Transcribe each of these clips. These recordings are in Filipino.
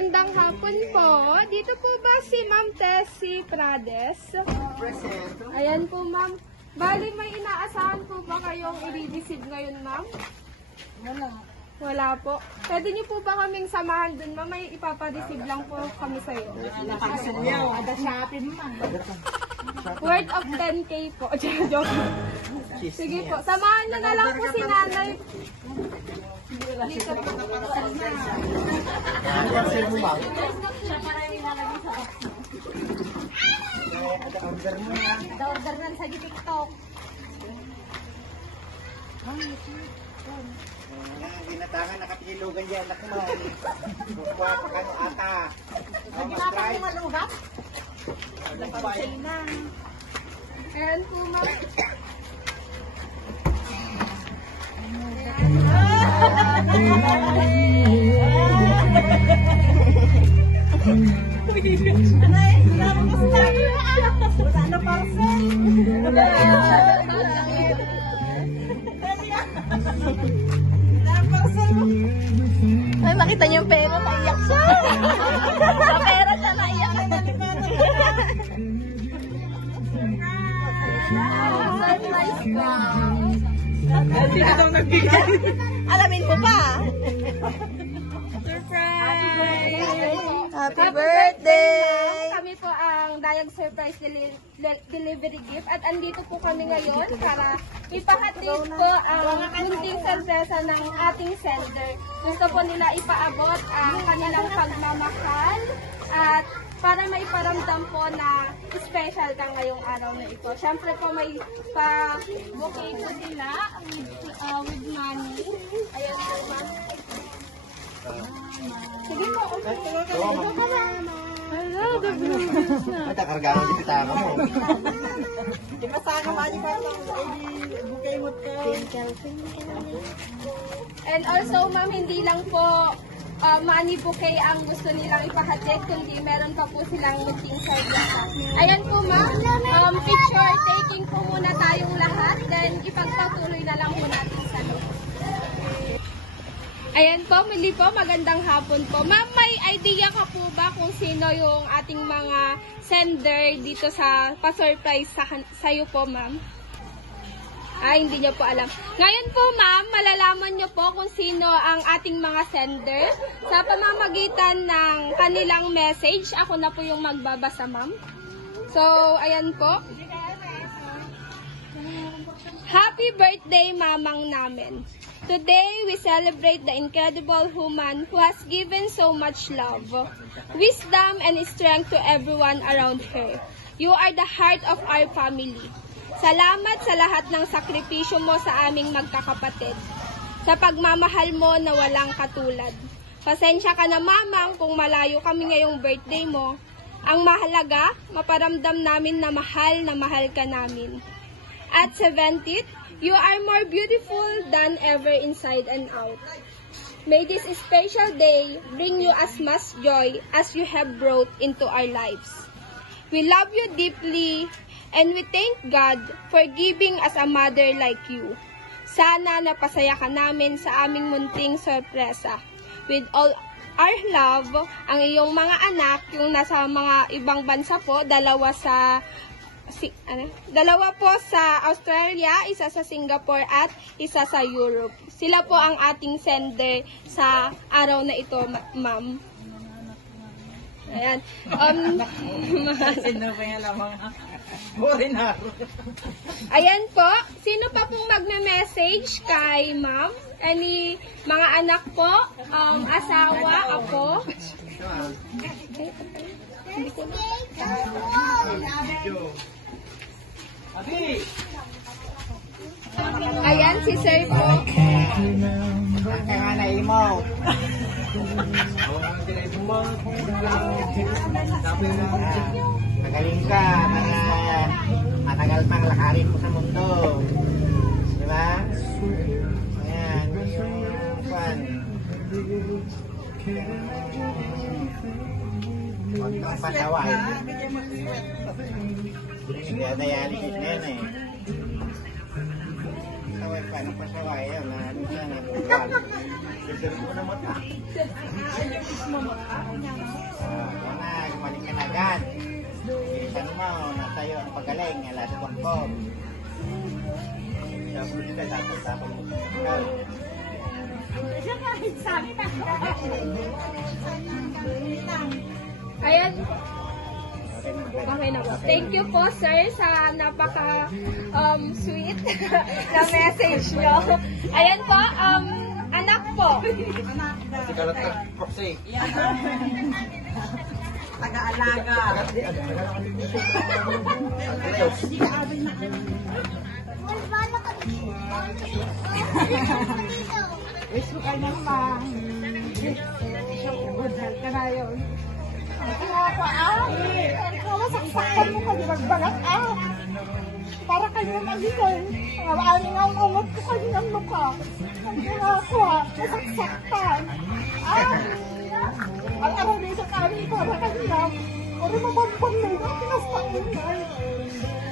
magandang hapon po. Dito po ba si Ma'am Tessie Prades? Present. Ayan po, Ma'am. Bali, may inaasahan po ba kayong i-receive ngayon, Ma'am? Wala. Wala po. Pwede niyo po ba kaming samahan dun, Ma'am? May ipapa-receive lang po kami sa'yo. Nakasunyaw. Ada shopping man. Worth of 10K po. Joke. Sige po. Samahan niyo na lang po si nanay. Dito po. Parcel mo ba? Ada order mo na. Ada order na sa TikTok. Ginatangan, nakapilugan yan. Anak mo. Kukuha pa ka ng ata. Ginatangan mo malugat? Nagpapay na. Ayan po, Ma'am. Ay, makita niyo yung pera, naiyak siya. Sa pera siya, naiyak. Surprise ka. Sino daw nagbigay? Alamin mo pa. Happy birthday! Kami po ang Dayag Surprise Delivery Gift at andito po kami ngayon para ipahatid po ang munting sorpresa ng ating sender. Gusto po nila ipaabot ang kanilang pagmamahal at para maiparamdam po na special ka ngayong araw na ito. Siyempre po may pa-bouquet po sila with money. Ayan po, ma'am. Sige po. Hello, the blues na. Natakarga mo, dipitaka mo. Di ba sa kamali pa ito? Bukay mo ka. And also, ma'am, hindi lang po money bouquet ang gusto nilang ipahatid, kundi meron pa po silang munting sorpresa. Ayan po, ma'am. Picture taking po muna tayong lahat, then ipagpatuloy na lang po natin sa loob. Ayan po, muli po, magandang hapon po. Ma'am, may idea ka po ba kung sino yung ating mga sender dito sa pa-surprise sa'yo po, ma'am? Hindi nyo po alam. Ngayon po, ma'am, malalaman nyo po kung sino ang ating mga sender sa pamamagitan ng kanilang message. Ako na po yung magbabasa, ma'am. So, ayan po. Happy birthday, mamang namin. Today, we celebrate the incredible woman who has given so much love, wisdom, and strength to everyone around her. You are the heart of our family. Salamat sa lahat ng sakripisyo mo sa aming magkakapatid. Sa pagmamahal mo na walang katulad. Pasensya ka na, mamang, kung malayo kami ngayong birthday mo. Ang mahalaga, maparamdam namin na mahal ka namin. At 70th, you are more beautiful than ever inside and out. May this special day bring you as much joy as you have brought into our lives. We love you deeply and we thank God for giving us a mother like you. Sana napasaya ka namin sa aming munting sorpresa. With all our love, ang iyong mga anak, yung nasa mga ibang bansa po, dalawa po sa Australia, isa sa Singapore at isa sa Europe. Sila po ang ating sender sa araw na ito, ma'am. Ayan. Sino pa yan lamang? Ayan po. Sino pa pong magme-message kay ma'am? Any mga anak po? Asawa? Apo? Ayan, si Sir po. Kaya na imo. Magaling ka. Matagal pang lakarin mo sa mundo. Di ba? Ayan. Kwan. Huwag kang pasaway. Dialysis na yan eh. Pasaway pa ng pasaway. Yun, ano siya na. Sir mo na mata. Gumaling ka na agad. Isang mo, natayo ang pagaling. Ala sa bangkong. Tapos ka, tapos mo sa bangkong. Ayan. Okay na po. Thank you po, sir, sa napaka sweet na message nyo. Ayan po, anak po. Taga-alaga. Wish ko kayo naman. Good health ka na yun. Kaya pa masaksakan mo ka, di magbalat para kayo mag-isay. Ang ang umot ko kanyang mukha. Ang ginagawa, masaksakan. Ang araw dito kami para kanina. Ori mabampang na yun, pinastangin na.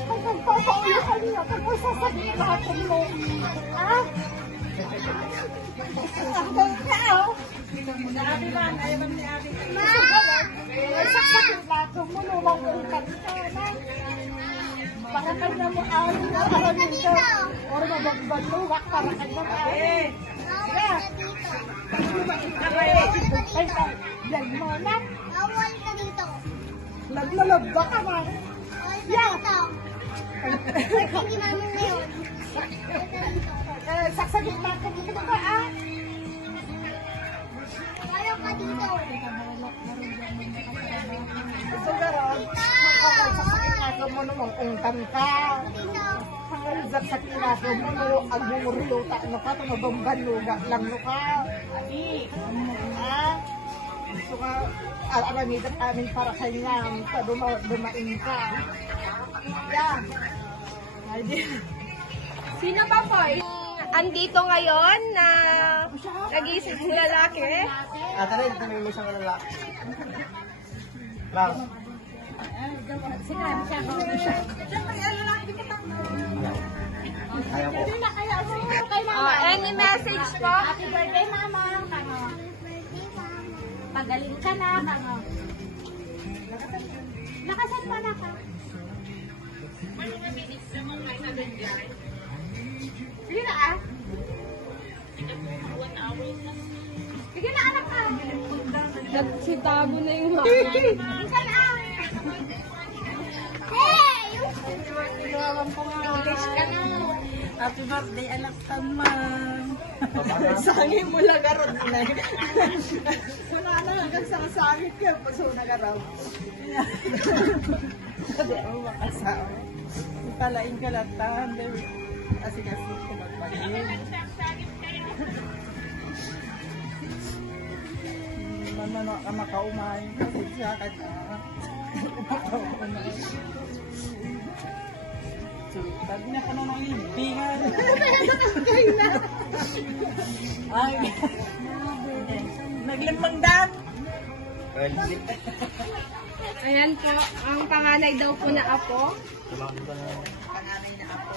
Ang nagpapaulo kanina, kung masasagin natin mo. Abi man, ayaw man ni Abi. Saksakin lahat ng mulunong ulitan ka na. Para kanya mo alam na alam nito. Or mabagbaluwak para kanya mo alam. Yan mo na. Awal ka dito. Naglalab ba ka man? Awal ka dito. Hindi namin na yun. Saksakin lahat ng dito ba Ayaw ka dito. So garon, saksakin lahat mo namang ungkan ka. Dito. Hanggang sa kinaso mo, ang bumuruluta ano ka, tumabambaluga lang no ka. So ka, aramitan amin para kanya, dumain ka. Yan. Ay, di. Sino pa po? Andito ngayon na nag-iisip ng lalaki. Tara, tanong mo siyang lalaki. Lang. Sinabi siya, Ayaw ko. Any message po? Happy birthday, Mama. Pagaling ka na. Lakasan mo na ka. Sige na Sige na, anak ka. Nagsitago na yung mga. Minsan Hey! English ka na. Happy birthday, anak tamang. Sangi mo lang garod na. Sana na hanggang sa sangit ka. Paso na garod. Hindi ako makasawa. Palain ka lang tahan. Kasi ko magpagin. Mama ka makaumahin. Kasi siya kahit makaumahin. Sabi na ka na ng libingan. Ay, naglimang dam. Ayan po, ang panganay daw po na apo. Panganay na ako.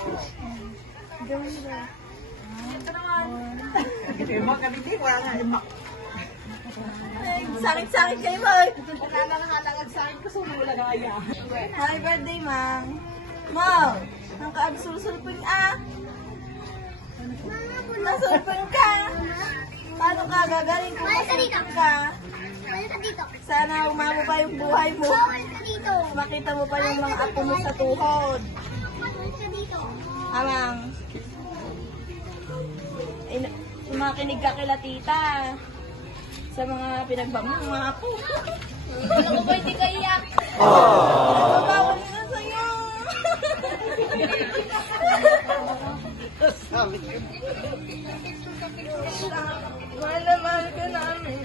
Ito naman. Iba kami di, wala nga iba. Sakit-sakit kayo ba? Nanangangangangan sa akin kasi wala nga iya. Happy birthday, Mang. Mang, ang kaabsul-sulpun Nasulpun ka. Paano ka gagaling kung masulpun ka? Awal ka dito. Sana umamo pa yung buhay mo. Awal ka dito. Makita mo pa yung mga apo mo sa tuhod. Awal ka dito. Amang. Makinig ka kila tita. Sa mga pinagbamo ng mga apo. Ano ko ba hindi ka iyak? Bawal na sa'yo. Mahal na mahal ka namin.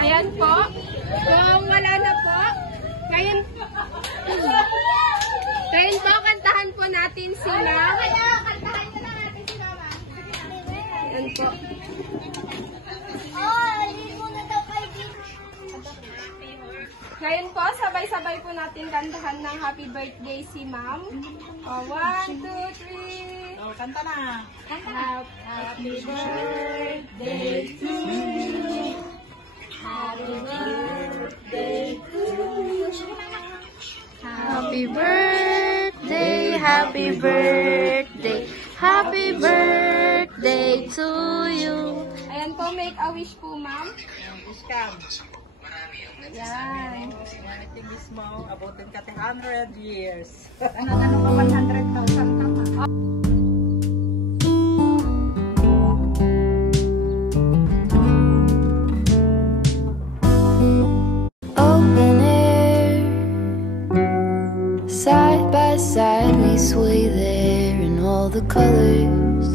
Ayan po. Kung wala na po, ngayon po, kantahan po natin si Ma'am. Kantahan ka na natin si Mama. Ayan po. Oh, hindi mo na daw kay Dito. Ngayon po, sabay-sabay po natin kantahan ng happy birthday si ma'am. 1, 2, 3. Oh, kanta na. Happy birthday to you. Happy birthday to you. Happy birthday, happy birthday, happy birthday to you. Ayan po, make a wish po, ma'am. Iskam. Yan. Yan, itigis mo. Abutin ka 100 years. Ano ka 100,000 tama? Open air, side by side we sway there in all the colors.